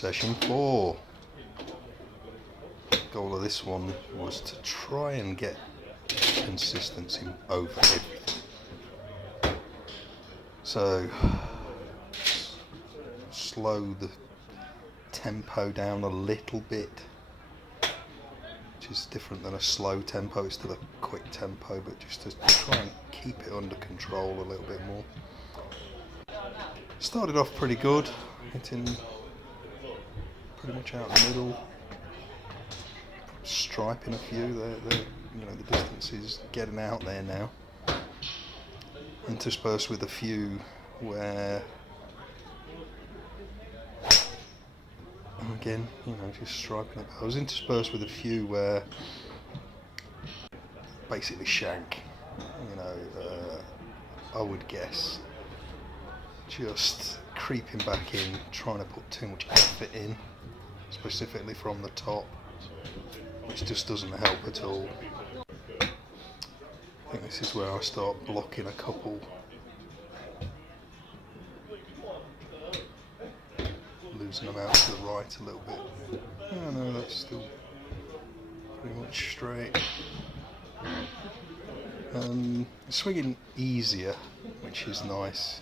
Session 4. The goal of this one was to try and get consistency over everything. So slow the tempo down a little bit, which is different than a slow tempo. It's still a quick tempo, but just to try and keep it under control a little bit more. Started off pretty good, hitting pretty much out the middle, striping a few. The distance is getting out there now. Interspersed with a few where, again, just striping it. I was interspersed with a few where basically shank. I would guess just creeping back in, trying to put too much effort in, specifically from the top, which just doesn't help at all. I think this is where I start blocking a couple, losing them out to the right a little bit. Oh no, that's still pretty much straight. Swinging easier, which is nice.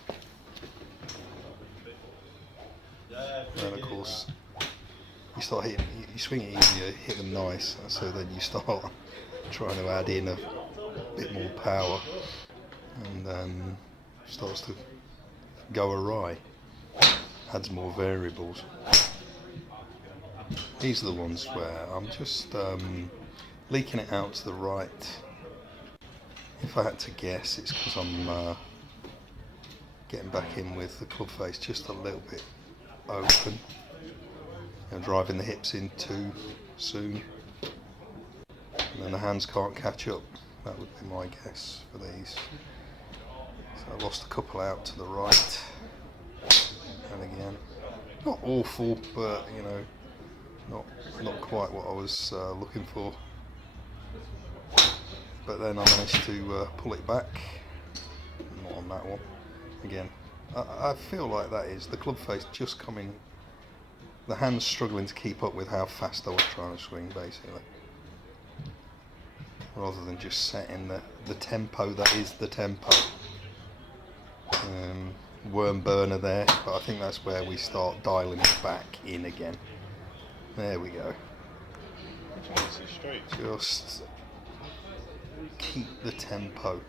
And of course, you swing it easier, hit them nice, so then you start trying to add in a bit more power, and then starts to go awry, adds more variables. These are the ones where I'm just leaking it out to the right. If I had to guess, it's because I'm getting back in with the club face just a little bit open, driving the hips in too soon, and then the hands can't catch up. That would be my guess for these. So I lost a couple out to the right, and again, not awful, but not quite what I was looking for. But then I managed to pull it back. Not on that one. Again, I feel like that is the club face just coming, the hands struggling to keep up with how fast I was trying to swing, basically, rather than just setting the tempo that is the tempo. Worm burner there, but I think that's where we start dialing it back in again. There we go. Just keep the tempo.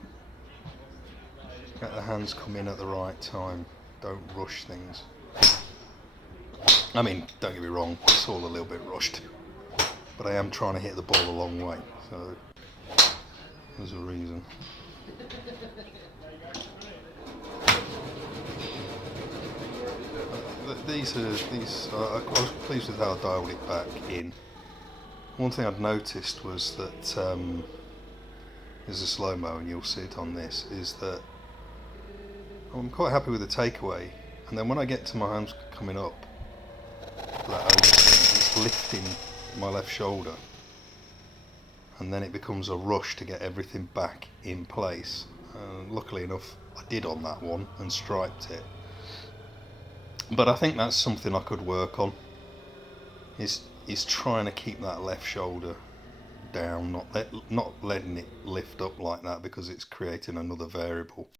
Let the hands come in at the right time. Don't rush things. I mean, don't get me wrong, it's all a little bit rushed, but I am trying to hit the ball a long way, so there's a reason. I was pleased with how I dialed it back in. One thing I'd noticed was that there's a slow-mo, and you'll see it on this, is that I'm quite happy with the takeaway, and then when I get to my hands coming up, that overswing, it's lifting my left shoulder, and then it becomes a rush to get everything back in place. Luckily enough, I did on that one and striped it. But I think that's something I could work on, is trying to keep that left shoulder down, not letting it lift up like that, because it's creating another variable.